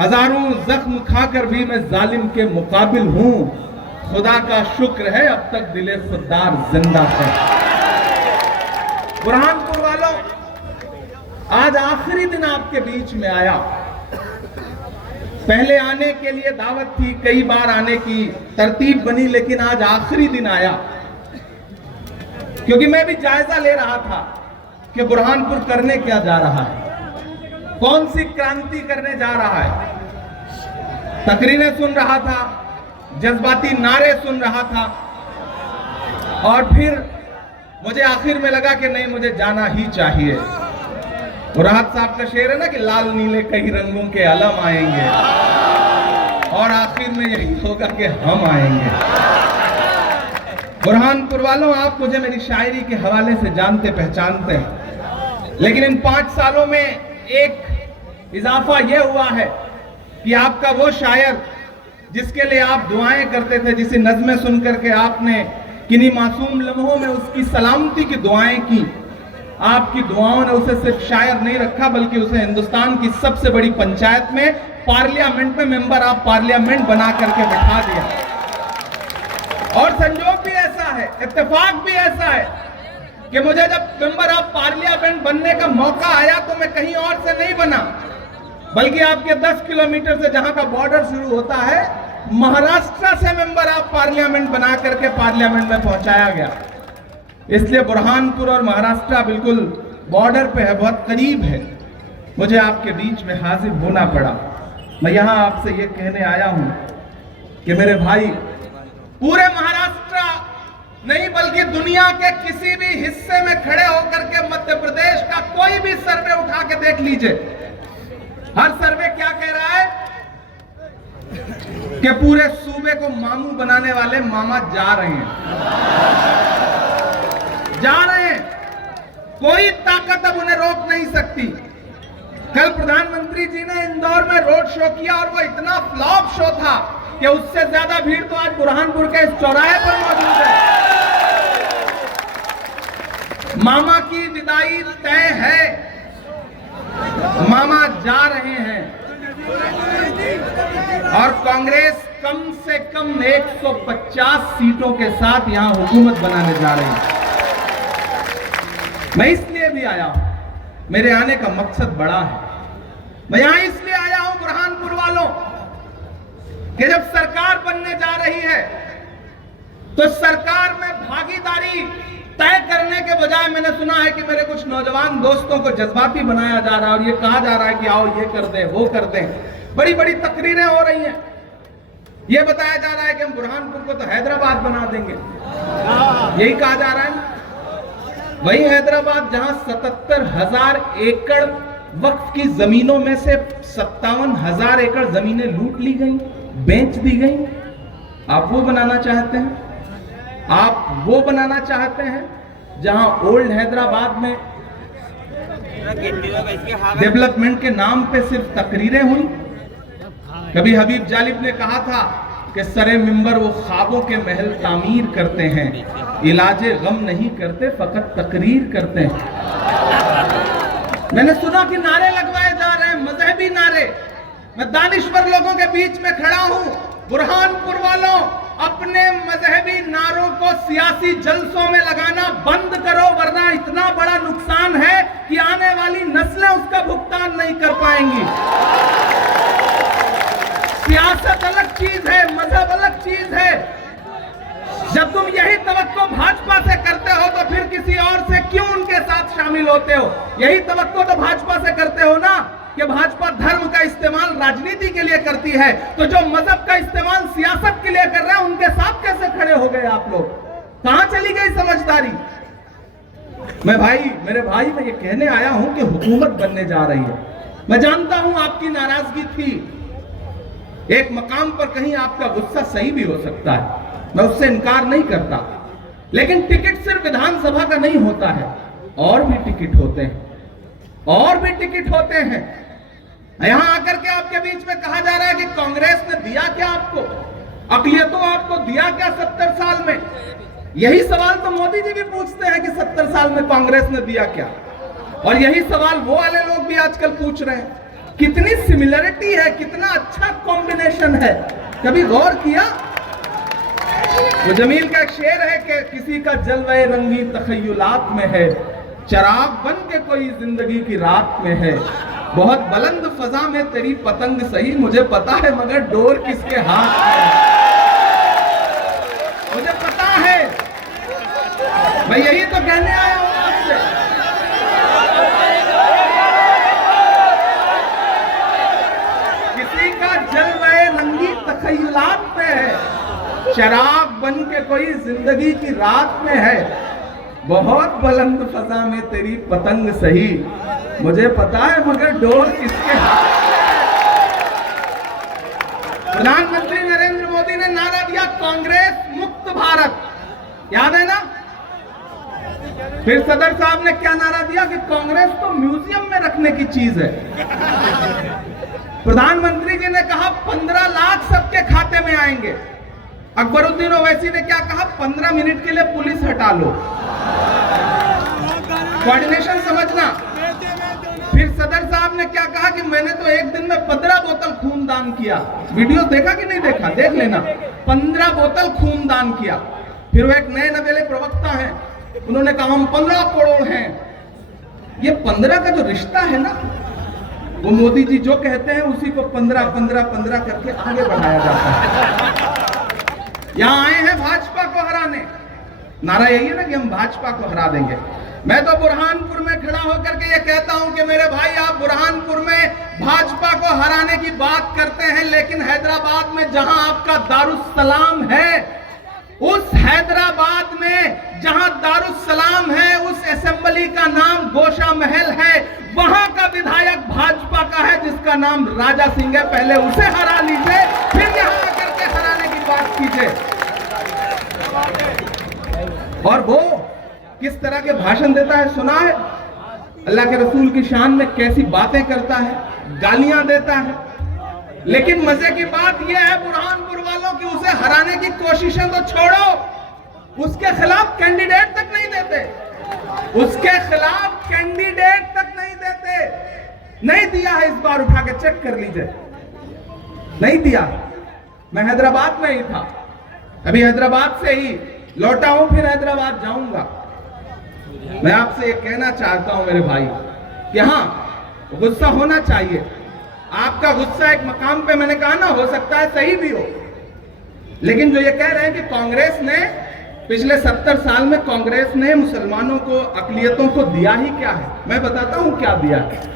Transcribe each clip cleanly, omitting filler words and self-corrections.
हजारों जख्म खाकर भी मैं जालिम के मुकाबिल हूं। खुदा का शुक्र है अब तक दिले खुददार जिंदा है। बुरहानपुर वालों, आज आखिरी दिन आपके बीच में आया। पहले आने के लिए दावत थी, कई बार आने की तरतीब बनी, लेकिन आज आखिरी दिन आया क्योंकि मैं भी जायजा ले रहा था कि बुरहानपुर करने क्या जा रहा है, कौन सी क्रांति करने जा रहा है। तकरीरें सुन रहा था, जज्बाती नारे सुन रहा था, और फिर मुझे आखिर में लगा कि नहीं, मुझे जाना ही चाहिए। राहत साहब का शेर है ना कि लाल नीले कई रंगों के अलम आएंगे, और आखिर में यही होगा कि हम आएंगे। बुरहानपुर वालों, आप मुझे मेरी शायरी के हवाले से जानते पहचानते हैं, लेकिन इन 5 सालों में एक इजाफा यह हुआ है कि आपका वो शायर जिसके लिए आप दुआएं करते थे, जिसे नज़में सुनकर के आपने किन्हीं मासूम लम्हों में उसकी सलामती की दुआएं की, आपकी दुआओं ने उसे सिर्फ शायर नहीं रखा बल्कि उसे हिंदुस्तान की सबसे बड़ी पंचायत में, पार्लियामेंट में मेंबर ऑफ पार्लियामेंट बना करके बैठा दिया। और संजोग भी ऐसा है, इत्तेफाक भी ऐसा है कि मुझे जब मेंबर ऑफ पार्लियामेंट बनने का मौका आया तो मैं कहीं और से नहीं बना, बल्कि आपके 10 किलोमीटर से जहां का बॉर्डर शुरू होता है, महाराष्ट्र से मेंबर ऑफ पार्लियामेंट बना करके पार्लियामेंट में पहुंचाया गया। इसलिए बुरहानपुर और महाराष्ट्र बिल्कुल बॉर्डर पे है, बहुत करीब है। मुझे आपके बीच में हाजिर होना पड़ा। मैं यहां आपसे ये कहने आया हूं कि मेरे भाई, पूरे महाराष्ट्र नहीं बल्कि दुनिया के किसी भी हिस्से में खड़े होकर के मध्य प्रदेश का कोई भी सर्वे उठा के देख लीजिए, हर सर्वे क्या कह रहा है कि पूरे सूबे को मामू बनाने वाले मामा जा रहे हैं, कोई ताकत अब उन्हें रोक नहीं सकती। कल प्रधानमंत्री जी ने इंदौर में रोड शो किया और वो इतना फ्लॉप शो था कि उससे ज्यादा भीड़ तो आज बुरहानपुर के इस चौराहे पर मौजूद है। मामा की विदाई तय है, मामा जा रहे हैं, और कांग्रेस कम से कम 150 सीटों के साथ यहां हुकूमत बनाने जा रही है। मैं इसलिए भी आया हूं, मेरे आने का मकसद बड़ा है। मैं यहां इसलिए आया हूं बुरहानपुर वालों कि जब सरकार बनने जा रही है तो सरकार में भागीदारी तय करने के बजाय मैंने सुना है कि मेरे कुछ नौजवान दोस्तों को जज्बाती बनाया जा रहा है और ये कहा जा रहा है कि आओ ये कर दें, वो कर दें। बड़ी बड़ी तकरीरें हो रही हैं, ये बताया जा रहा है कि हम बुरहानपुर को तो हैदराबाद बना देंगे, यही कहा जा रहा है। वही हैदराबाद जहां 77,000 एकड़ वक्फ की जमीनों में से 57,000 एकड़ जमीनें लूट ली गई, बेच दी गई। आप वो बनाना चाहते हैं? आप वो बनाना चाहते हैं जहां ओल्ड हैदराबाद में डेवलपमेंट के नाम पे सिर्फ तकरीरें हुई? कभी हबीब जालिब ने कहा था कि सरे मिंबर वो ख्वाबों के महल तामीर करते हैं, इलाजे गम नहीं करते, फकत तकरीर करते हैं। मैंने सुना कि नारे लगवाए जा रहे हैं, मजहबी नारे। मैं दानिश्वर लोगों के बीच में खड़ा हूं। बुरहानपुर वालों, अपने मजहबी नारों को सियासी जलसों में लगाना बंद करो, वरना इतना बड़ा नुकसान है कि आने वाली नस्लें उसका भुगतान नहीं कर पाएंगी। सियासत अलग चीज है, मजहब अलग चीज है। जब तुम यही तवक्को भाजपा से करते हो तो फिर किसी और से क्यों उनके साथ शामिल होते हो? यही तवक्को तो भाजपा से करते हो ना कि भाजपा धर्म का इस्तेमाल राजनीति के लिए करती है, तो जो मजहब का इस्तेमाल सियासत के लिए कर रहे हैं उनके साथ कैसे खड़े हो गए आप लोग? कहां चली गई समझदारी? मेरे भाई मैं ये कहने आया हूं कि हुकूमत बनने जा रही है। मैं जानता हूं आपकी नाराजगी थी, एक मकाम पर कहीं आपका गुस्सा सही भी हो सकता है, मैं उससे इनकार नहीं करता, लेकिन टिकट सिर्फ विधानसभा का नहीं होता है, और भी टिकट होते हैं, और भी टिकट होते हैं। यहां आकर के आपके बीच में कहा जा रहा है कि कांग्रेस ने दिया क्या आपको, अक़लियतों आपको दिया क्या 70 साल में? यही सवाल तो मोदी जी भी पूछते हैं कि 70 साल में कांग्रेस ने दिया क्या, और यही सवाल वो वाले लोग भी आजकल पूछ रहे हैं। कितनी सिमिलरिटी है, कितना अच्छा कॉम्बिनेशन है, कभी गौर किया? वो जमील का एक शेर है कि किसी का जलवे रंगी तखय्युलात में है, चराग बन के कोई जिंदगी की रात में है, बहुत बुलंद फजा में तेरी पतंग सही, मुझे पता है मगर डोर किसके हाथ में, मुझे पता है। मैं यही तो कहने आया हूं आपसे। किसी का जलवे रंगी तखय्युलात में है, चराग बन के कोई जिंदगी की रात में है, बहुत बुलंद फजा में तेरी पतंग सही, मुझे पता है मगर डोर किसके हाथ। प्रधानमंत्री नरेंद्र मोदी ने नारा दिया कांग्रेस मुक्त भारत, याद है ना? फिर सदर साहब ने क्या नारा दिया कि कांग्रेस तो म्यूजियम में रखने की चीज है। प्रधानमंत्री जी ने कहा 15 लाख सबके खाते में आएंगे। अकबरुद्दीन ओवैसी ने क्या कहा? 15 मिनट के लिए पुलिस हटा लो। कोऑर्डिनेशन समझना। फिर सदर साहब ने क्या कहा कि मैंने तो एक दिन में 15 बोतल खून दान किया। वीडियो देखा कि नहीं देखा? देख लेना। 15 बोतल खून दान किया। फिर वो एक नए नवेले प्रवक्ता हैं, उन्होंने कहा हम 15 करोड़ हैं। ये 15 का जो रिश्ता है ना, वो मोदी जी जो कहते हैं उसी को 15 करके आगे बढ़ाया जाता है। यहां आए हैं भाजपा को हराने, नारा यही है ना कि हम भाजपा को हरा देंगे। मैं तो बुरहानपुर में खड़ा होकर के ये कहता हूं कि मेरे भाई आप बुरहानपुर में भाजपा को हराने की बात करते हैं, लेकिन हैदराबाद में जहां आपका दारुस्सलाम है, उस हैदराबाद में जहां दारुस्सलाम है, उस असेंबली का नाम गोशा महल है, वहां का विधायक भाजपा का है जिसका नाम राजा सिंह है। पहले उसे हरा लीजिए, फिर यहां आकर के हराने की बात कीजिए। और वो किस तरह के भाषण देता है सुना है? अल्लाह के रसूल की शान में कैसी बातें करता है, गालियां देता है। लेकिन मजे की बात यह है बुरहानपुर वालों की, उसे हराने की कोशिशें तो छोड़ो, उसके खिलाफ कैंडिडेट तक नहीं देते, उसके खिलाफ कैंडिडेट तक नहीं देते। नहीं दिया है, इस बार उठा के चेक कर लीजिए, नहीं दिया। मैं हैदराबाद में ही था, अभी हैदराबाद से ही लौटा हूं, फिर हैदराबाद जाऊंगा। मैं आपसे ये कहना चाहता हूं मेरे भाई कि हां, गुस्सा होना चाहिए। आपका गुस्सा एक मकाम पे, मैंने कहा ना, हो सकता है सही भी हो, लेकिन जो ये कह रहे हैं कि कांग्रेस ने पिछले 70 साल में कांग्रेस ने मुसलमानों को, अकलियतों को दिया ही क्या है, मैं बताता हूं क्या दिया है।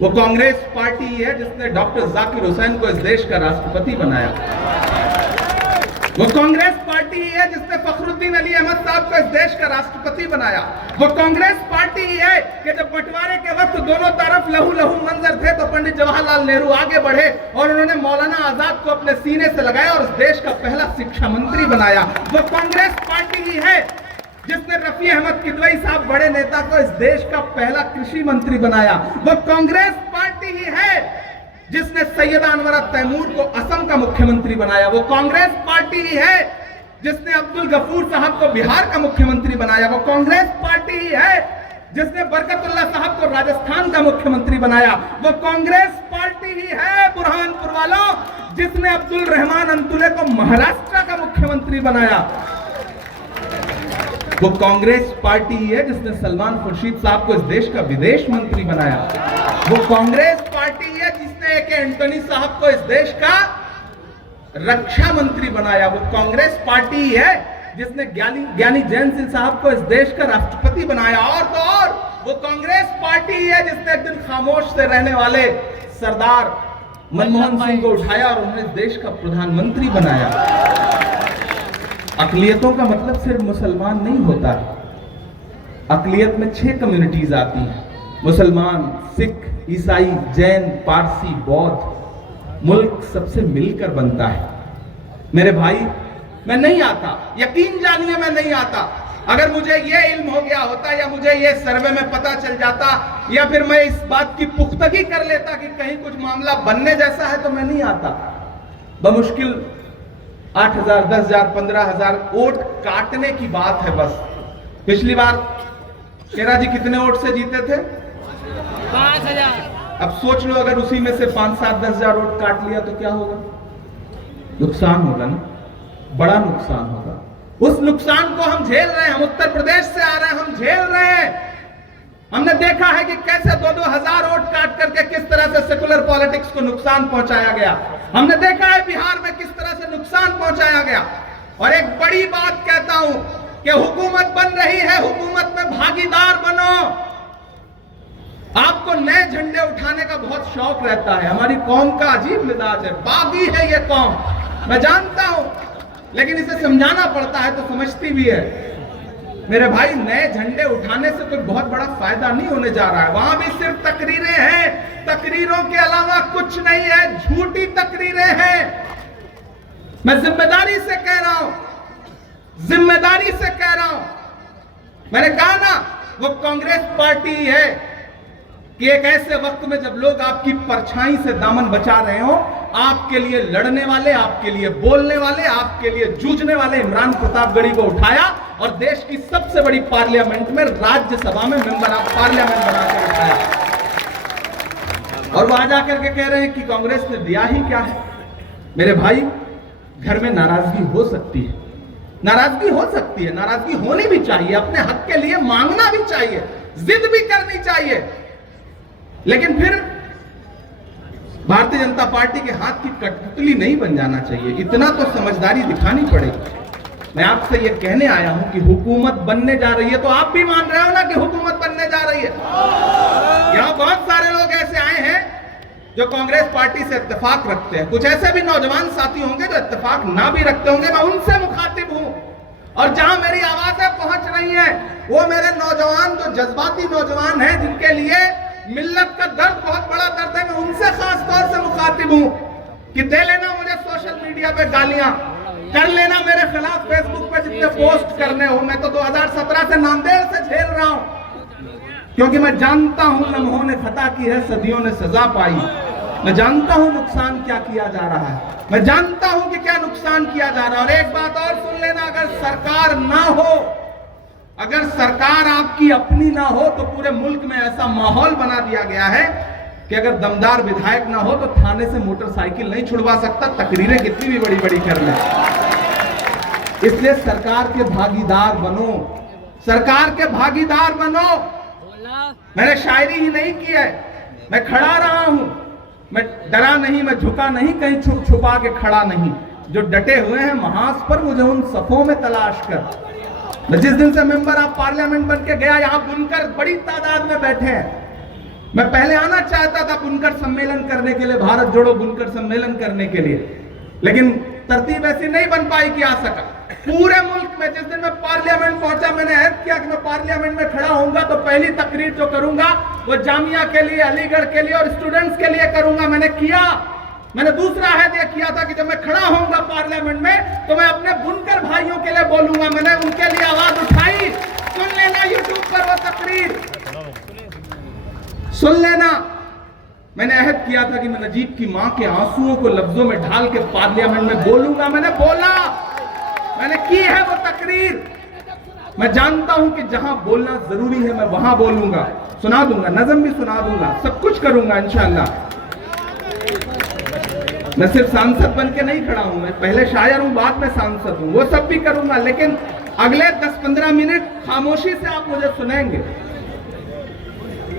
वो कांग्रेस पार्टी है जिसने डॉक्टर जाकिर हुसैन को इस देश का राष्ट्रपति बनाया। वो कांग्रेस पार्टी ही है जिसने फखरुद्दीन अली अहमद साहब को इस देश का राष्ट्रपति बनाया। वो कांग्रेस पार्टी ही है कि जब बंटवारे के वक्त दोनों तरफ लहू लहू मंजर थे तो पंडित जवाहरलाल नेहरू आगे बढ़े और उन्होंने मौलाना आजाद को अपने सीने से लगाया और इस देश का पहला शिक्षा मंत्री बनाया। वो कांग्रेस पार्टी ही है जिसने रफी अहमद किदवई साहब, बड़े नेता, को इस देश का पहला कृषि मंत्री बनाया। वो कांग्रेस पार्टी ही है जिसने सैयदा अनवरा तैमूर को असम का मुख्यमंत्री बनाया। वो कांग्रेस पार्टी ही है जिसने अब्दुल गफूर साहब को बिहार का मुख्यमंत्री बनाया। वो कांग्रेस पार्टी ही है जिसने बरकतुल्लाह साहब को राजस्थान का मुख्यमंत्री बनाया। वो कांग्रेस पार्टी ही है बुरहानपुर वालों जिसने अब्दुल रहमान अंतुले को महाराष्ट्र का मुख्यमंत्री बनाया। वो कांग्रेस पार्टी ही है जिसने सलमान खुर्शीद साहब को इस देश का विदेश मंत्री बनाया। वो कांग्रेस पार्टी है जिसने ए के एंटनी साहब को इस देश का रक्षा मंत्री बनाया। वो कांग्रेस पार्टी है जिसने ज्ञानी जैन सिंह साहब को इस देश का राष्ट्रपति बनाया। और तो और वो कांग्रेस पार्टी है जिसने एक दिन खामोश से रहने वाले सरदार मनमोहन सिंह को उठाया और उन्हें इस देश का प्रधानमंत्री बनाया। अकलियतों का मतलब सिर्फ मुसलमान नहीं होता। अकलियत में 6 कम्युनिटीज आती हैं, मुसलमान, सिख, ईसाई, जैन, पारसी, बौद्ध। मुल्क सबसे मिलकर बनता है। मेरे भाई, मैं नहीं आता, यकीन जानिए मैं नहीं आता। अगर मुझे ये इल्म हो गया होता या मुझे ये सर्वे में पता चल जाता या फिर मैं इस बात की पुख्तगी कर लेता कि कहीं कुछ मामला बनने जैसा है तो मैं नहीं आता। बमुश्किल 8,000, 10,000, 15,000 वोट काटने की बात है बस। पिछली बार शेरा जी कितने वोट से जीते थे? 5,000। अब सोच लो अगर उसी में से 5-7-10 हजार वोट काट लिया तो क्या होगा? नुकसान होगा ना, बड़ा नुकसान होगा। उस नुकसान को हम झेल रहे हैं। हम उत्तर प्रदेश से आ रहे हैं, हम झेल रहे हैं। हमने देखा है कि कैसे 2-2 हजार वोट काट करके किस तरह से सेकुलर पॉलिटिक्स को नुकसान पहुंचाया गया। हमने देखा है बिहार में किस तरह से नुकसान पहुंचाया गया। और एक बड़ी बात कहता हूं कि हुकूमत बन रही है, हुकूमत में भागीदार बनो। आपको नए झंडे उठाने का बहुत शौक रहता है। हमारी कौम का अजीब मिजाज है, बागी है ये कौम, मैं जानता हूं, लेकिन इसे समझाना पड़ता है तो समझती भी है। मेरे भाई, नए झंडे उठाने से कोई बहुत बड़ा फायदा नहीं होने जा रहा है। वहां भी सिर्फ तकरीरें हैं, तकरीरों के अलावा कुछ नहीं है, झूठी तकरीरें हैं। मैं जिम्मेदारी से कह रहा हूं, जिम्मेदारी से कह रहा हूं। मैंने कहा ना, वो कांग्रेस पार्टी है कि एक ऐसे वक्त में जब लोग आपकी परछाई से दामन बचा रहे हो, आपके लिए लड़ने वाले, आपके लिए बोलने वाले, आपके लिए जूझने वाले इमरान प्रतापगढ़ी को उठाया और देश की सबसे बड़ी पार्लियामेंट में, राज्यसभा में मेंबर ऑफ पार्लियामेंट बनाकर उठाया। और वो आ जाकर के कह रहे हैं कि कांग्रेस ने दिया ही क्या है। मेरे भाई, घर में नाराजगी हो सकती है, नाराजगी हो सकती है, नाराजगी होनी भी चाहिए, अपने हक के लिए मांगना भी चाहिए, जिद भी करनी चाहिए, लेकिन फिर भारतीय जनता पार्टी के हाथ की कठपुतली नहीं बन जाना चाहिए। इतना तो समझदारी दिखानी पड़ेगी। मैं आपसे ये कहने आया हूं कि हुकूमत बनने जा रही है, तो आप भी मान रहे हो ना कि हुकूमत बनने जा रही है। यहां बहुत सारे लोग ऐसे आए हैं जो कांग्रेस पार्टी से इत्तेफाक रखते हैं। कुछ ऐसे भी नौजवान साथी होंगे जो इत्तेफाक ना भी रखते होंगे। मैं उनसे मुखातिब हूं, और जहां मेरी आवाजें पहुंच रही हैं, वो मेरे नौजवान जो जज्बाती नौजवान हैं, जिनके लिए मिल्लत का दर्द बहुत बड़ा दर्द है, मैं उनसे खास तौर से मुखातिब हूं कि दे लेना मुझे सोशल मीडिया पे गालियां, कर लेना मेरे खिलाफ फेसबुक पे जितने पोस्ट करने हो। मैं तो 2017 से नांदेड़ से झेल रहा हूं, क्योंकि मैं जानता हूं लम्हों ने खता की है, सदियों ने सजा पाई। मैं जानता हूं नुकसान क्या किया जा रहा है, मैं जानता हूं कि क्या नुकसान किया जा रहा है। और एक बात और सुन लेना, अगर सरकार ना हो, अगर सरकार आपकी अपनी ना हो, तो पूरे मुल्क में ऐसा माहौल बना दिया गया है कि अगर दमदार विधायक ना हो तो थाने से मोटरसाइकिल नहीं छुड़वा सकता, तकरीरें कितनी भी बड़ी बड़ी कर ले। इसलिए सरकार के भागीदार बनो, सरकार के भागीदार बनो। मैंने शायरी ही नहीं की है, मैं खड़ा रहा हूं, मैं डरा नहीं, मैं झुका नहीं, कहीं छुप छुपा के खड़ा नहीं। जो डटे हुए हैं महाज पर, मुझे उन सफों में तलाश कर। मैं जिस दिन से मेंबर ऑफ पार्लियामेंट बन के गया, यहां बुनकर बड़ी तादाद में बैठे हैं। मैं पहले आना चाहता था बुनकर सम्मेलन करने के लिए, भारत जोड़ो बुनकर सम्मेलन करने के लिए, लेकिन तरतीब ऐसी नहीं बन पाई कि आ सका। पूरे मुल्क में जिस दिन मैं पार्लियामेंट पहुंचा, मैंने ऐद किया कि मैं पार्लियामेंट में खड़ा होऊंगा तो पहली तकरीर जो करूंगा वो जामिया के लिए, अलीगढ़ के लिए और स्टूडेंट्स के लिए करूंगा। मैंने किया। मैंने दूसरा अहद यह किया था कि जब मैं खड़ा होऊंगा पार्लियामेंट में तो मैं अपने बुनकर भाइयों के लिए बोलूंगा। मैंने उनके लिए आवाज उठाई। सुन लेना यूट्यूब पर वो तकरीर, सुन लेना। मैंने अहद किया था कि मैं नजीब की मां के आंसुओं को लफ्जों में ढाल के पार्लियामेंट में बोलूंगा। मैंने बोला, मैंने की है वो तकरीर। मैं जानता हूं कि जहां बोलना जरूरी है मैं वहां बोलूंगा, सुना दूंगा, नज़म भी सुना दूंगा, सब कुछ करूंगा इंशाअल्लाह। मैं सिर्फ सांसद बन के नहीं खड़ा हूं, मैं पहले शायर हूं, बाद में सांसद हूं, वो सब भी करूंगा, लेकिन अगले 10-15 मिनट खामोशी से आप मुझे सुनेंगे।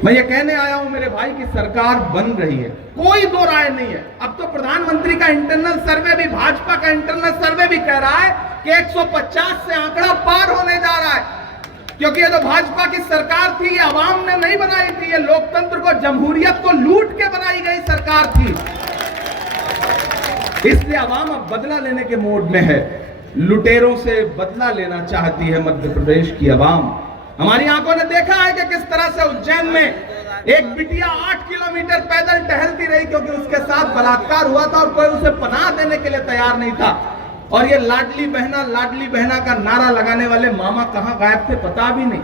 मैं ये कहने आया हूं मेरे भाई कि सरकार बन रही है, कोई दो राय नहीं है। अब तो प्रधानमंत्री का इंटरनल सर्वे भी, भाजपा का इंटरनल सर्वे भी कह रहा है कि 150 से आंकड़ा पार होने जा रहा है, क्योंकि ये जो भाजपा की सरकार थी, ये अवाम ने नहीं बनाई थी, ये लोकतंत्र को, जमहूरियत को लूट के बनाई गई सरकार थी। इसलिए अवाम अब बदला लेने के मोड में है, लुटेरों से बदला लेना चाहती है मध्य प्रदेश की अवाम। हमारी आंखों ने देखा है कि किस तरह से उज्जैन में एक बिटिया 8 किलोमीटर पैदल टहलती रही क्योंकि उसके साथ बलात्कार हुआ था और कोई उसे पनाह देने के लिए तैयार नहीं था। और ये लाडली बहना का नारा लगाने वाले मामा कहां गायब थे पता भी नहीं।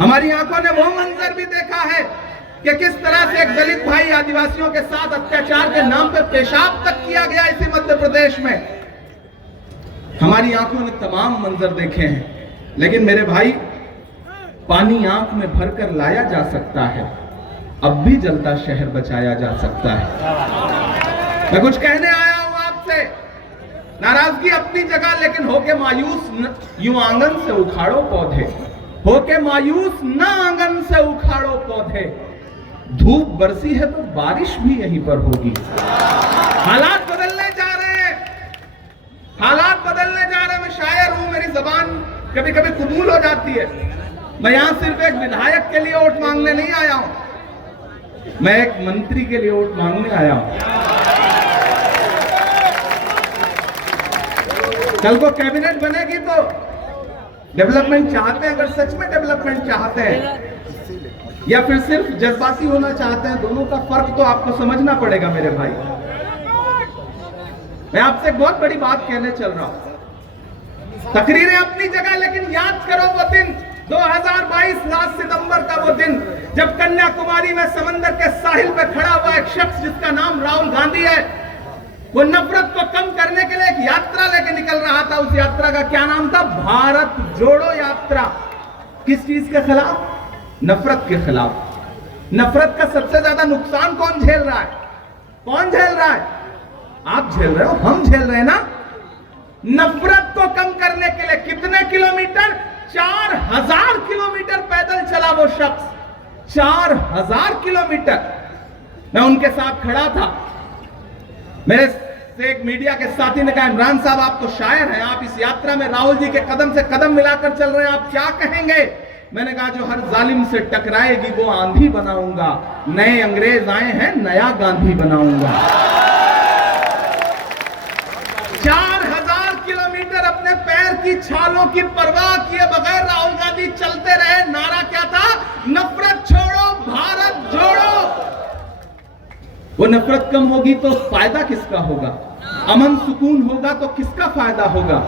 हमारी आंखों ने वो मंजर भी देखा है कि किस तरह से एक दलित भाई आदिवासियों के साथ अत्याचार के नाम पर पेशाब तक किया गया इसी मध्य प्रदेश में। हमारी आंखों ने तमाम मंजर देखे हैं, लेकिन मेरे भाई, पानी आंख में भरकर लाया जा सकता है, अब भी जलता शहर बचाया जा सकता है। मैं कुछ कहने आया हूं आपसे, नाराजगी अपनी जगह, लेकिन होके मायूस यूं आंगन से उखाड़ो पौधे, होके मायूस न आंगन से उखाड़ो पौधे, धूप बरसी है तो बारिश भी यहीं पर होगी। हालात बदलने जा रहे हैं, हालात बदलने जा रहे हैं। मैं शायर हूं, मेरी जबान कभी कभी कबूल हो जाती है। मैं यहां सिर्फ एक विधायक के लिए वोट मांगने नहीं आया हूं, मैं एक मंत्री के लिए वोट मांगने आया हूं। कल को कैबिनेट बनेगी तो डेवलपमेंट चाहते हैं, अगर सच में डेवलपमेंट चाहते हैं या फिर सिर्फ जज्बाती होना चाहते हैं, दोनों का फर्क तो आपको समझना पड़ेगा मेरे भाई। मैं आपसे एक बहुत बड़ी बात कहने चल रहा हूं। तकरीरें अपनी जगह, लेकिन याद करो वो दिन 2022 लास्ट सितंबर का, वो दिन जब कन्याकुमारी में समंदर के साहिल पे खड़ा हुआ एक शख्स जिसका नाम राहुल गांधी है, वो नफरत को कम करने के लिए एक यात्रा लेके निकल रहा था। उस यात्रा का क्या नाम था? भारत जोड़ो यात्रा। किस चीज के खिलाफ? नफरत के खिलाफ। नफरत का सबसे ज्यादा नुकसान कौन झेल रहा है? कौन झेल रहा है? आप झेल रहे हो, हम झेल रहे हैं ना। नफरत को कम करने के लिए कितने किलोमीटर? 4000 किलोमीटर पैदल चला वो शख्स, 4000 किलोमीटर। मैं उनके साथ खड़ा था, मेरे से एक मीडिया के साथी ने कहा, इमरान साहब आप तो शायर हैं, आप इस यात्रा में राहुल जी के कदम से कदम मिलाकर चल रहे हैं, आप क्या कहेंगे? मैंने कहा, जो हर जालिम से टकराएगी वो आंधी बनाऊंगा, नए अंग्रेज आए हैं, नया गांधी बनाऊंगा। 4000 किलोमीटर अपने पैर की छालों की परवाह किए बगैर राहुल गांधी चलते रहे। नारा क्या था? नफरत छोड़ो, भारत जोड़ो। वो नफरत कम होगी तो फायदा किसका होगा? अमन सुकून होगा तो किसका फायदा होगा?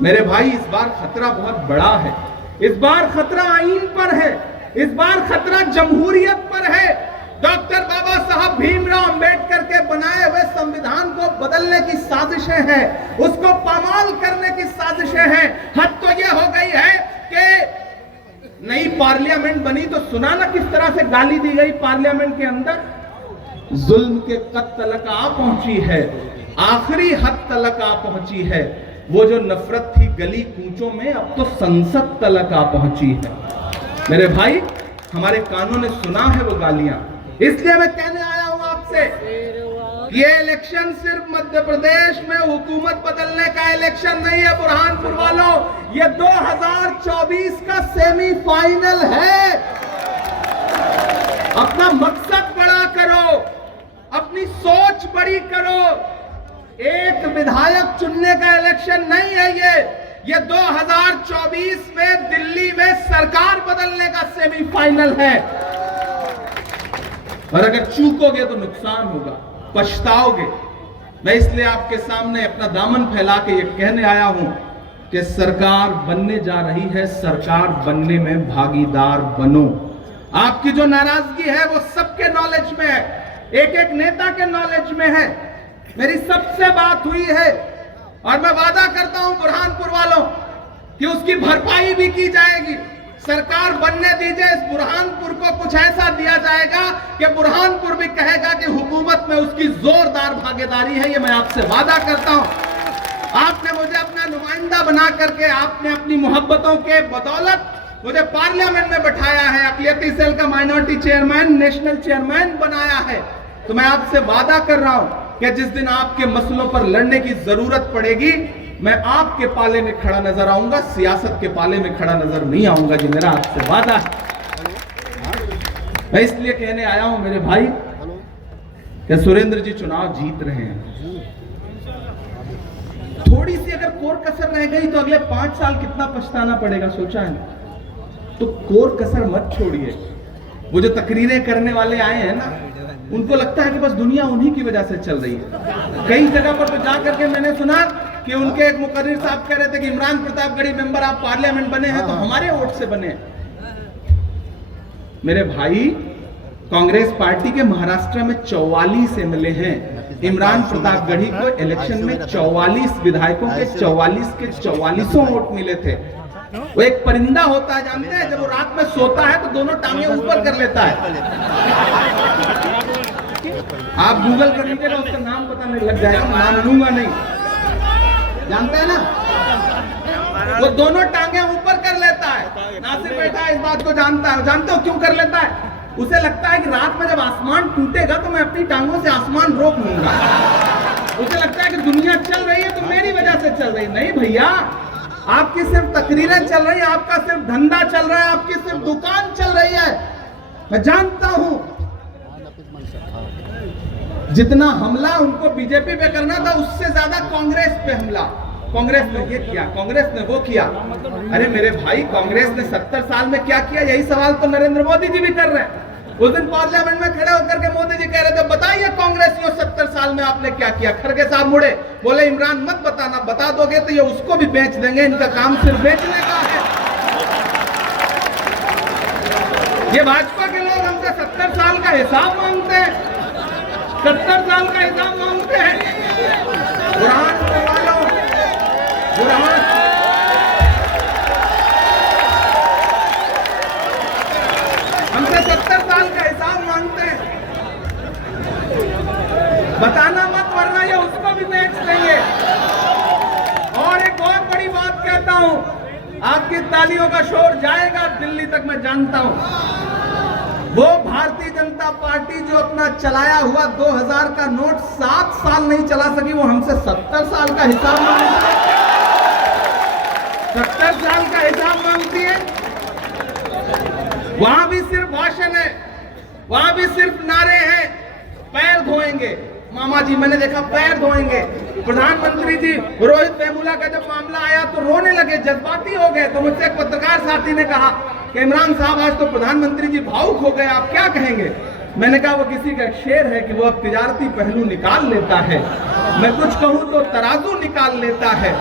मेरे भाई, इस बार खतरा बहुत बड़ा है। इस बार खतरा आईन पर है, इस बार खतरा जमहूरियत पर है। डॉक्टर बाबा साहब भीमराव अंबेडकर के बनाए हुए संविधान को बदलने की साजिशें हैं, उसको पामाल करने की साजिशें हैं। हद तो यह हो गई है कि नई पार्लियामेंट बनी तो सुना ना किस तरह से गाली दी गई पार्लियामेंट के अंदर। जुल्म के कद तलक आ पहुंची है, आखिरी हद तलक आ पहुंची है। वो जो नफरत थी गली कूचों में, अब तो संसद तलक आ पहुंची है। मेरे भाई, हमारे कानों ने सुना है वो गालियां। इसलिए मैं कहने आया हूं आपसे, ये इलेक्शन सिर्फ मध्य प्रदेश में हुकूमत बदलने का इलेक्शन नहीं है बुरहानपुर वालों, ये 2024 का सेमीफाइनल है। अपना मकसद बड़ा करो, अपनी सोच बड़ी करो। एक विधायक चुनने का इलेक्शन नहीं है ये 2024 में दिल्ली में सरकार बदलने का सेमीफाइनल है। और अगर चूकोगे तो नुकसान होगा, पछताओगे। मैं इसलिए आपके सामने अपना दामन फैला के ये कहने आया हूं कि सरकार बनने जा रही है, सरकार बनने में भागीदार बनो। आपकी जो नाराजगी है वो सबके नॉलेज में है, एक एक नेता के नॉलेज में है। मेरी सबसे बात हुई है और मैं वादा करता हूं बुरहानपुर वालों कि उसकी भरपाई भी की जाएगी। सरकार बनने दीजिए, इस बुरहानपुर को कुछ ऐसा दिया जाएगा कि बुरहानपुर भी कहेगा कि हुकूमत में उसकी जोरदार भागीदारी है। ये मैं आपसे वादा करता हूं। आपने मुझे अपना नुमाइंदा बना करके, आपने अपनी मोहब्बतों के बदौलत मुझे पार्लियामेंट में बैठाया है, अक़लियती सेल का माइनॉरिटी चेयरमैन, नेशनल चेयरमैन बनाया है। तो मैं आपसे वादा कर रहा हूं कि जिस दिन आपके मसलों पर लड़ने की जरूरत पड़ेगी, मैं आपके पाले में खड़ा नजर आऊंगा, सियासत के पाले में खड़ा नजर नहीं आऊंगा। जी, मेरा आपसे वादा है। मैं इसलिए कहने आया हूं मेरे भाई कि सुरेंद्र जी चुनाव जीत रहे हैं। थोड़ी सी अगर कोर कसर रह गई तो अगले 5 साल कितना पछताना पड़ेगा, सोचा है? तो कोर कसर मत छोड़िए। वो जो तकरीरें करने वाले आए हैं ना, उनको लगता है कि बस दुनिया उन्हीं की वजह से चल रही है। कई जगह पर तो जाकर के मैंने सुना कि उनके एक मुकर्रिर साहब कह रहे थे कि इमरान प्रतापगढ़ी मेंबर आप पार्लियामेंट बने हैं तो हमारे वोट से बने। मेरे भाई, कांग्रेस पार्टी के महाराष्ट्र में 44 एमएलए हैं। इमरान प्रतापगढ़ी को इलेक्शन में 44 विधायकों के 44 के 44 वोट मिले थे। वो एक परिंदा होता है, जानते हैं, जब वो रात में सोता है तो दोनों टांगे ऊपर कर लेता है। आप गूगल कर लीजिएगा, उसका नाम पता नहीं लग जाएगा, नाम लूंगा नहीं, जानते हैं ना, वो दोनों टांगे ऊपर कर लेता है। नासिर बैठा है, इस बात को जानता है। जानते हो क्यों कर लेता है? उसे लगता है कि रात में जब आसमान टूटेगा तो मैं अपनी टांगों से आसमान रोक लूंगा। उसे लगता है कि दुनिया चल रही है तो मेरी वजह से चल रही। नहीं भैया, आपकी सिर्फ तकरीरें चल रही है, आपका सिर्फ धंधा चल रहा है, आपकी सिर्फ दुकान चल रही है। मैं जानता हूं जितना हमला उनको बीजेपी पे करना था, उससे ज्यादा कांग्रेस पे हमला। कांग्रेस ने ये किया, कांग्रेस ने वो किया। अरे मेरे भाई, कांग्रेस ने 70 साल में क्या किया? यही सवाल तो नरेंद्र मोदी जी भी कर रहे हैं। उस दिन पार्लियामेंट में खड़े होकर के मोदी जी कह रहे थे, बताइए कांग्रेसियों 70 साल में आपने क्या किया? खड़गे साहब मुड़े, बोले इमरान मत बताना, बता दोगे तो ये उसको भी बेच देंगे, इनका काम सिर्फ बेचने का है। ये भाजपा के लोग हमसे 70 साल का हिसाब मांगते हैं, 70 साल का हिसाब मांगते हैं। बुरहान वालों, बुरहान हमसे 70 साल का हिसाब मांगते हैं। बताना मत, वरना ये उसको भी बेच देंगे। और एक बहुत बड़ी बात कहता हूं, आपकी तालियों का शोर जाएगा दिल्ली तक, मैं जानता हूं। वो भारतीय जनता पार्टी जो अपना चलाया हुआ 2000 का नोट 7 साल नहीं चला सकी, वो हमसे 70 साल का हिसाब मांगती है। 70 साल का हिसाब मांगती है। वहां भी सिर्फ भाषण है, वहां भी सिर्फ नारे हैं। पैर धोएंगे मामा जी, मैंने देखा पैर धोएंगे। प्रधानमंत्री जी, रोहित वेमुला का जब मामला आया तो रोने लगे, जज्बाती हो गए। तो मुझसे एक पत्रकार साथी ने कहा कि इमरान साहब आज तो प्रधानमंत्री जी भावुक हो गए, आप क्या कहेंगे? मैंने कहा वो किसी का शेर है कि वो अब तिजारती पहलू निकाल लेता है, मैं कुछ कहूं तो तराजू निकाल लेता है।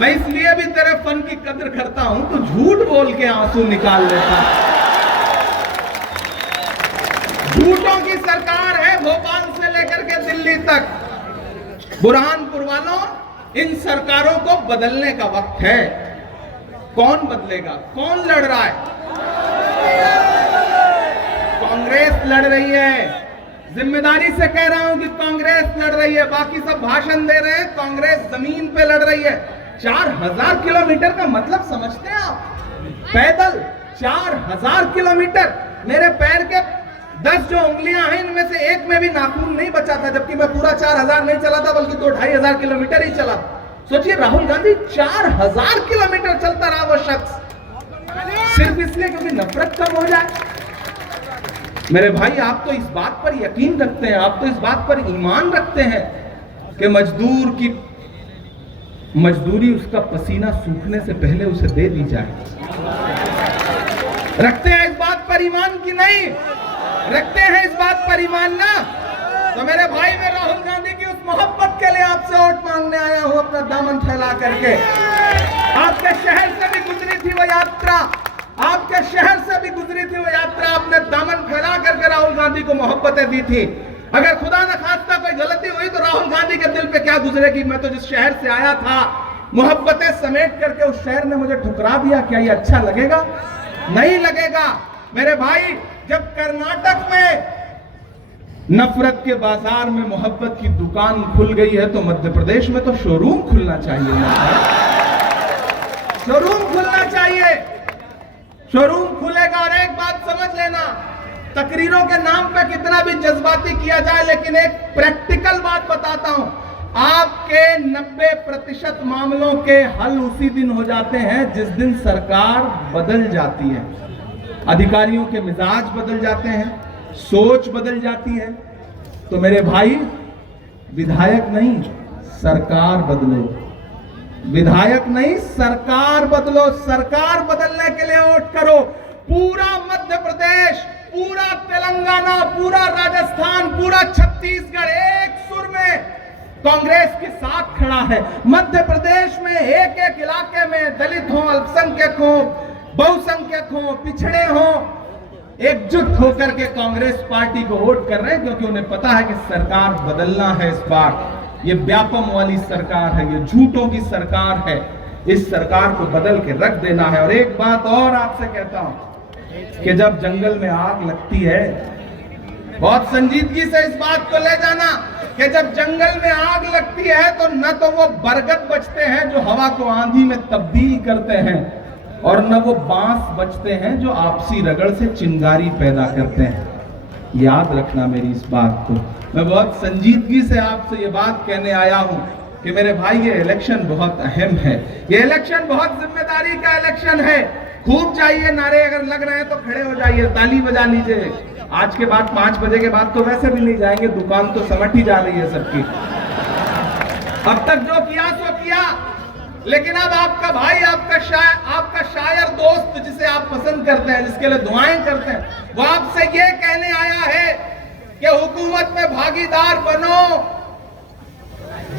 मैं इसलिए भी तेरे फन की कद्र करता हूं तो झूठ बोल के आंसू निकाल लेता है। झूठों की सरकार है भोपाल से लेकर के दिल्ली तक। बुरहानपुर वालों, इन सरकारों को बदलने का वक्त है। कौन बदलेगा? कौन लड़ रहा है? कांग्रेस लड़ रही है। जिम्मेदारी से कह रहा हूं कि कांग्रेस लड़ रही है, बाकी सब भाषण दे रहे हैं, कांग्रेस जमीन पे लड़ रही है। 4000 किलोमीटर का मतलब समझते हैं आप? पैदल 4000 किलोमीटर। मेरे पैर के 10 जो उंगलियां हैं, इनमें से एक में भी नाखून नहीं बचा था, जबकि मैं पूरा 4000 नहीं चला था, बल्कि 2-2.5 किलोमीटर ही चला। सोचिए, राहुल गांधी 4000 किलोमीटर चलता रहा वो शख्स, सिर्फ इसलिए क्योंकि नफरत कम हो जाए। मेरे भाई, आप तो इस बात पर यकीन रखते हैं, आप तो इस बात पर ईमान रखते हैं कि मजदूर की मजदूरी, उसका पसीना सूखने से पहले उसे दे दी जाए। रखते हैं इस बात पर ईमान की नहीं? रखते हैं इस बात पर ईमान ना? तो मेरे भाई, मैं राहुल गांधी की उस मोहब्बत के लिए आपसे वोट मांगने आया हूं, अपना दामन फैला करके। आपके शहर से भी गुजरी थी वो यात्रा, आपके शहर से भी गुजरी थी वो यात्रा, आपने दामन फैला करके राहुल गांधी को मोहब्बतें दी थी। अगर खुदा न खास्ता कोई गलती हुई तो राहुल गांधी के दिल पे क्या गुजरेगी? मैं तो जिस शहर से आया था, मोहब्बतें समेट करके उस शहर ने मुझे ठुकरा दिया। क्या ये अच्छा लगेगा? नहीं लगेगा। मेरे भाई, जब कर्नाटक में नफरत के बाजार में मोहब्बत की दुकान खुल गई है, तो मध्य प्रदेश में तो शोरूम खुलना चाहिए। शोरूम खुलना चाहिए। शोरूम खुलेगा। और एक बात समझ लेना, तकरीरों के नाम पे कितना भी जज्बाती किया जाए, लेकिन एक प्रैक्टिकल बात बताता हूं, आपके 90% मामलों के हल उसी दिन हो जाते हैं जिस दिन सरकार बदल जाती है। अधिकारियों के मिजाज बदल जाते हैं, सोच बदल जाती है। तो मेरे भाई, विधायक नहीं, सरकार बदलो। विधायक नहीं, सरकार बदलो। सरकार बदलने के लिए वोट करो। पूरा मध्य प्रदेश, पूरा तेलंगाना, पूरा राजस्थान, पूरा छत्तीसगढ़ एक सुर में कांग्रेस के साथ खड़ा है। मध्य प्रदेश में एक एक इलाके में दलित हो, अल्पसंख्यक हो, बहुसंख्यक हो, पिछड़े हो, एकजुट होकर के कांग्रेस पार्टी को वोट कर रहे हैं, क्योंकि उन्हें पता है कि सरकार बदलना है इस बार। ये व्यापम वाली सरकार है, ये झूठों की सरकार है। इस सरकार को बदल के रख देना है। और एक बात और आपसे कहता हूं कि जब जंगल में आग लगती है, बहुत संजीदगी से इस बात को ले जाना कि जब जंगल में आग लगती है तो न तो वो बरगद बचते हैं जो हवा को आंधी में तब्दील करते हैं, और न वो बांस बचते हैं जो आपसी रगड़ से चिंगारी पैदा करते हैं। याद रखना मेरी इस बात को। मैं बहुत संजीदगी से आपसे ये बात कहने आया हूं कि मेरे भाई ये इलेक्शन बहुत अहम है, ये इलेक्शन बहुत जिम्मेदारी का इलेक्शन है। खूब चाहिए नारे, अगर लग रहे हैं तो खड़े हो जाइए, ताली बजा लीजिए। आज के बाद 5 बजे के बाद तो वैसे भी नहीं जाएंगे, दुकान तो समट ही जा रही है सबकी। अब तक जो किया सो किया, लेकिन अब आपका भाई, आपका शायर दोस्त जिसे आप पसंद करते हैं, जिसके लिए दुआएं करते हैं, वो आपसे ये कहने आया है कि हुकूमत में भागीदार बनो।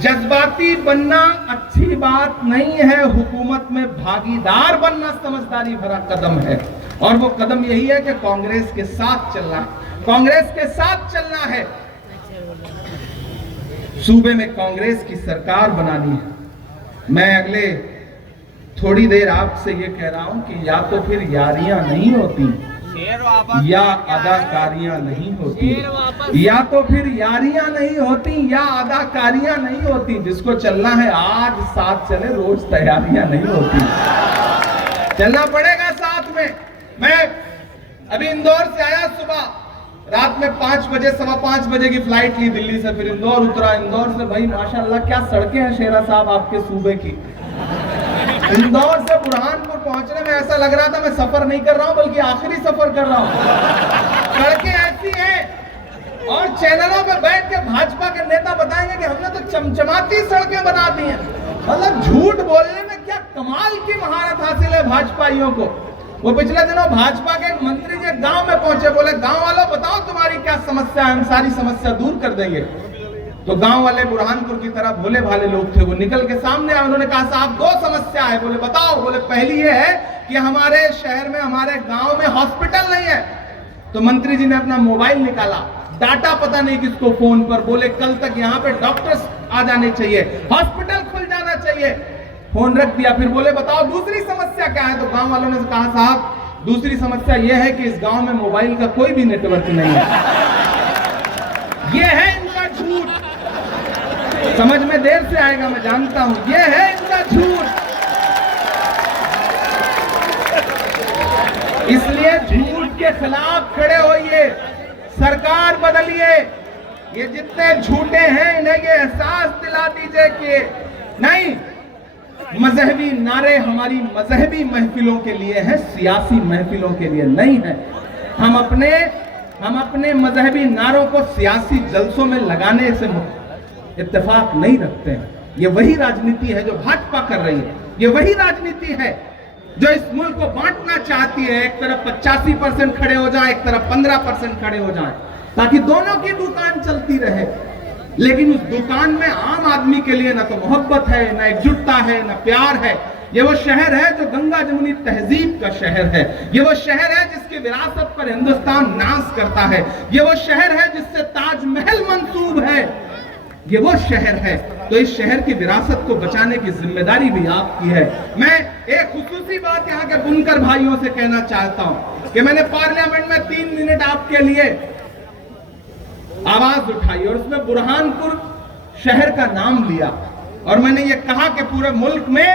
जज्बाती बनना अच्छी बात नहीं है, हुकूमत में भागीदार बनना समझदारी भरा कदम है। और वो कदम यही है कि कांग्रेस के साथ चलना है, कांग्रेस के साथ चलना है। सूबे में कांग्रेस की सरकार बनानी है। मैं अगले थोड़ी देर आपसे ये कह रहा हूं कि या तो फिर यारियां नहीं होती या अदाकारियां नहीं होती, या तो फिर यारियां नहीं होती या अदाकारियां नहीं होती। जिसको चलना है आज साथ चले, रोज तैयारियां नहीं होती, चलना पड़ेगा साथ में। मैं अभी इंदौर से आया, सुबह रात में 5 बजे 5:15 बजे की फ्लाइट ली दिल्ली से, फिर इंदौर उतरा। इंदौर से भाई माशाल्लाह क्या सड़कें हैं शेरा साहब आपके सूबे की। इंदौर से बुरहानपुर पहुंचने में ऐसा लग रहा था मैं सफर नहीं कर रहा हूं बल्कि आखिरी सफर कर रहा हूं। सड़कें ऐसी हैं और चैनलों पे बैठ के भाजपा के नेता बताएंगे कि हमने तो चमचमाती सड़कें बना दी हैं। मतलब झूठ बोलने में क्या कमाल की महारत हासिल है भाजपाइयों को। वो पिछले दिनों भाजपा के एक मंत्री जी गांव में पहुंचे, बोले गांव वालों बताओ तुम्हारी क्या समस्या है, हम सारी समस्या दूर कर देंगे। तो गांव वाले बुरहानपुर की तरह भोले भाले लोग थे, वो निकल के सामने आए। उन्होंने कहा साहब 2 समस्या है। बोले बताओ। बोले पहली ये है कि हमारे शहर में, हमारे गांव में हॉस्पिटल नहीं है। तो मंत्री जी ने अपना मोबाइल निकाला, डाटा पता नहीं किसको फोन पर, बोले कल तक यहाँ पे डॉक्टर्स आ जाने चाहिए, हॉस्पिटल खुल जाना चाहिए। फोन रख दिया। फिर बोले बताओ दूसरी समस्या क्या है। तो गांव वालों ने कहा साहब दूसरी समस्या यह है कि इस गांव में मोबाइल का कोई भी नेटवर्क नहीं है। यह है इनका झूठ। समझ में देर से आएगा मैं जानता हूं, यह है इनका झूठ। इसलिए झूठ के खिलाफ खड़े होइए, सरकार बदलिए। ये जितने झूठे हैं इन्हें ये एहसास दिला दीजिए कि नहीं, मजहबी नारे हमारी मजहबी महफिलों के लिए है, सियासी महफिलों के लिए नहीं है। हम अपने मजहबी नारों को सियासी जलसों में लगाने से इत्तेफाक नहीं रखते हैं। ये वही राजनीति है जो भाजपा कर रही है, ये वही राजनीति है जो इस मुल्क को बांटना चाहती है। एक तरफ 85% खड़े हो जाए, एक तरफ 15% खड़े हो जाए, ताकि दोनों की दुकान चलती रहे। लेकिन उस दुकान में आम आदमी के लिए ना तो मोहब्बत है, ना एकजुटता है, ना प्यार है। ये वो शहर है जो गंगा जमुनी तहजीब का शहर है। ये वो शहर है जिसकी विरासत पर हिंदुस्तान नाज करता है। ये वो शहर है जिससे ताजमहल मंसूब है। ये वो शहर है। तो इस शहर की विरासत को बचाने की जिम्मेदारी भी आपकी है। मैं एक खुसूसी बात यहाँ के बुनकर भाइयों से कहना चाहता हूँ कि मैंने पार्लियामेंट में 3 मिनट आपके लिए आवाज उठाई और उसमें बुरहानपुर शहर का नाम लिया और मैंने ये कहा कि पूरे मुल्क में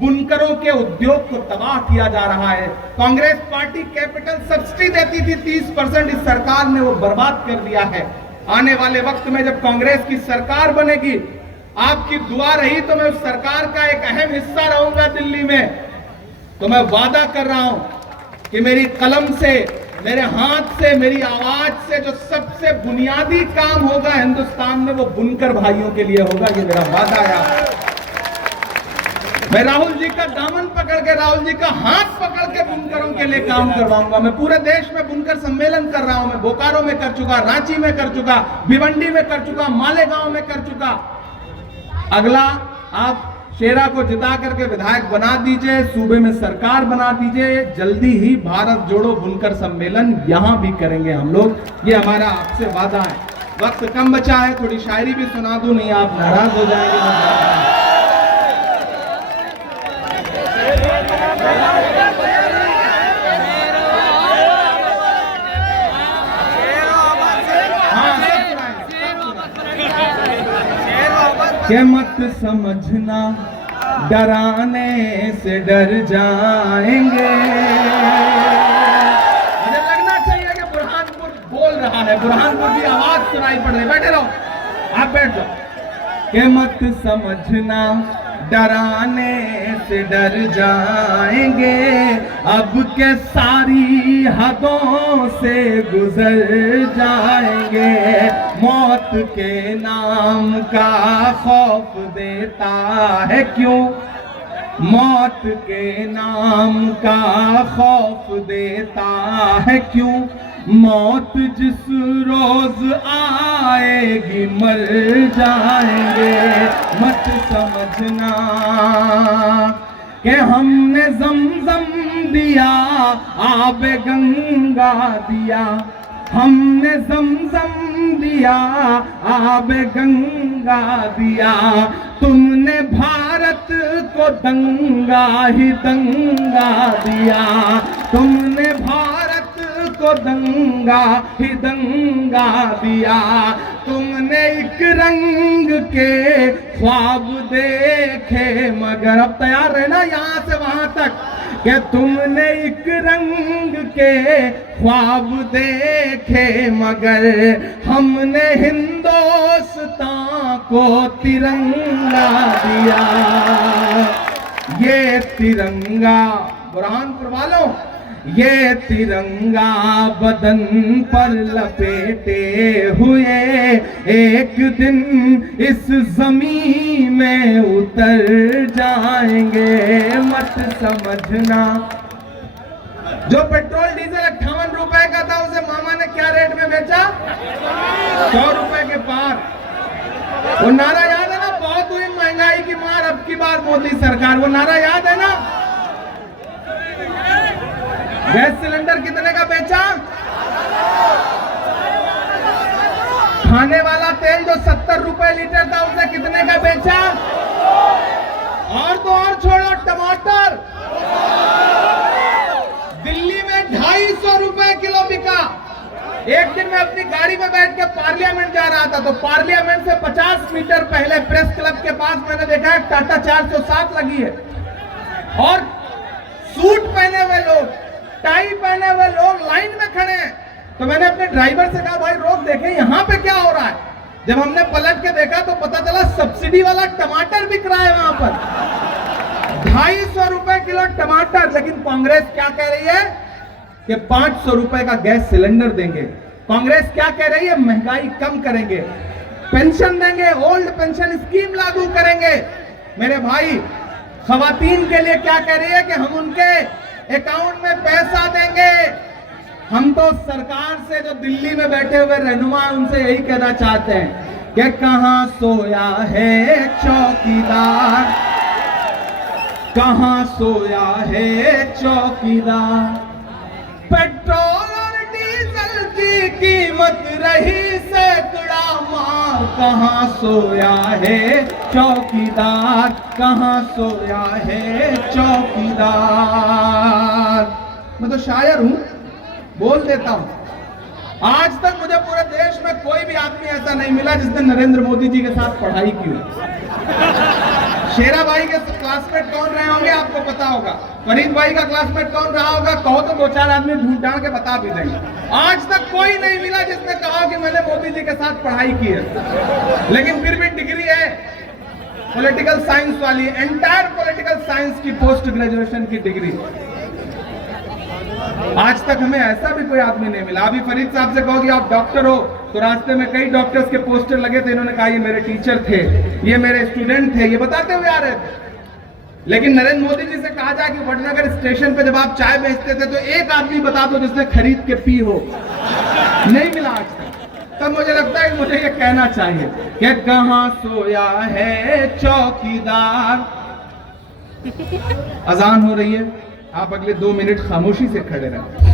बुनकरों के उद्योग को तबाह किया जा रहा है। कांग्रेस पार्टी कैपिटल सब्सिडी देती थी 30%, इस सरकार ने वो बर्बाद कर दिया है। आने वाले वक्त में जब कांग्रेस की सरकार बनेगी, आपकी दुआ रही तो मैं उस सरकार का एक अहम हिस्सा रहूंगा दिल्ली में। तो मैं वादा कर रहा हूं कि मेरी कलम से, मेरे हाथ से, मेरी आवाज से जो सबसे बुनियादी काम होगा हिंदुस्तान में, वो बुनकर भाइयों के लिए होगा। ये मेरा वादा है। मैं राहुल जी का दामन पकड़ के, राहुल जी का हाथ पकड़ के बुनकरों के लिए काम करवाऊंगा। मैं पूरे देश में बुनकर सम्मेलन कर रहा हूं। मैं बोकारो में कर चुका, रांची में कर चुका, भिवंडी में कर चुका, मालेगांव में कर चुका। अगला आप शेरा को जिता करके विधायक बना दीजिए, सूबे में सरकार बना दीजिए। जल्दी ही भारत जोड़ो बुनकर सम्मेलन यहां भी करेंगे हम लोग। ये हमारा आपसे वादा है। वक्त कम बचा है, थोड़ी शायरी भी सुना दूं, नहीं आप नाराज हो जाएंगे। कि मत समझना डराने से डर जाएंगे। मुझे लगना चाहिए कि बुरहानपुर बोल रहा है, बुरहानपुर की आवाज सुनाई पड़ रही। बैठे रहो, आप बैठ जाओ। कि मत समझना डराने से डर जाएंगे, अब के सारी हदों से गुजर जाएंगे। मौत के नाम का खौफ देता है क्यों, मौत के नाम का खौफ देता है क्यों, मौत जिस रोज आएगी मर जाएंगे। मत समझना कि हमने जमजम दिया, आब गंगा दिया, हमने जमजम दिया, आब गंगा दिया, तुमने भारत को दंगा ही दंगा दिया, तुमने भारत को दंगा ही दंगा दिया, तुमने एक रंग के ख्वाब देखे मगर, अब तैयार रहना यहां से वहां तक, कि तुमने एक रंग के ख्वाब देखे मगर हमने हिंदुस्तान को तिरंगा दिया। ये तिरंगा, बुरहानपुर वालों, ये तिरंगा बदन पर लपेटे हुए एक दिन इस जमीन में उतर जाएंगे। मत समझना, जो पेट्रोल डीजल 58 रुपए का था उसे मामा ने क्या रेट में बेचा, 100 रुपए के पार। वो नारा याद है ना, बहुत हुई महंगाई की मार अब की बार मोदी सरकार, वो नारा याद है ना। गैस सिलेंडर कितने का बेचा, खाने वाला तेल जो 70 रुपए लीटर था उसे कितने का बेचा, और तो और छोड़ो, टमाटर दिल्ली में 250 रुपए किलो बिका। एक दिन मैं अपनी गाड़ी में बैठ के पार्लियामेंट जा रहा था, तो पार्लियामेंट से 50 मीटर पहले प्रेस क्लब के पास मैंने देखा है टाटा 407 लगी है, और सूट पहने हुए लोग, टाई पहने हुए लोग लाइन में खड़े हैं। तो मैंने अपने ड्राइवर से कहा, भाई रोक देखें यहां पे क्या हो रहा है। जब हमने पलट के देखा तो पता चला सब्सिडी वाला टमाटर बिक रहा है वहां पर, 250 रुपए किलो टमाटर। लेकिन कांग्रेस क्या कह रही है कि 500 रुपए का गैस सिलेंडर देंगे। कांग्रेस क्या कह रही है, महंगाई कम करेंगे, पेंशन देंगे, ओल्ड पेंशन स्कीम लागू करेंगे। मेरे भाई, खवातीन के लिए क्या कह रही है कि हम उनके अकाउंट में पैसा देंगे। हम तो सरकार से, जो दिल्ली में बैठे हुए रहनुमा, उनसे यही कहना चाहते हैं कि कहां सोया है चौकीदार, कहां सोया है चौकीदार। पेट्रोल और डीजल की कीमत रही सैकड़ा मार, कहां सोया है चौकीदार, कहां सोया है चौकीदार। मैं तो शायर हूं, बोल देता हूं। आज तक मुझे पूरे देश में कोई भी आदमी ऐसा नहीं मिला जिसने नरेंद्र मोदी जी के साथ पढ़ाई की हो। शेरा भाई के क्लासमेट कौन रहे होंगे आपको पता होगा, फरीद भाई का क्लासमेट कौन रहा होगा, कहो तो 2-4 आदमी ढूंढ ढांड के बता भी देंगे। आज तक कोई नहीं मिला जिसने कहा कि मैंने मोदी जी के साथ पढ़ाई की है। लेकिन फिर भी डिग्री है पॉलिटिकल साइंस वाली, एंटायर पॉलिटिकल साइंस की पोस्ट ग्रेजुएशन की डिग्री। आज तक हमें ऐसा भी कोई आदमी नहीं मिला। अभी फरीद साहब से कहो कि आप डॉक्टर हो, तो रास्ते में कई डॉक्टर्स के पोस्टर लगे थे, इन्होंने कहा ये मेरे टीचर थे, ये मेरे स्टूडेंट थे, ये बताते हुए आ रहे थे। लेकिन नरेंद्र मोदी जी से कहा जाए कि वडनगर स्टेशन पे जब आप चाय बेचते थे तो एक आदमी बता दो जिसने खरीद के पी हो, नहीं मिला आज तक। तब मुझे लगता है कि मुझे ये कहना चाहिए कि कहां सोया है चौकीदार। अजान हो रही है, आप अगले 2 मिनट खामोशी से खड़े रहें।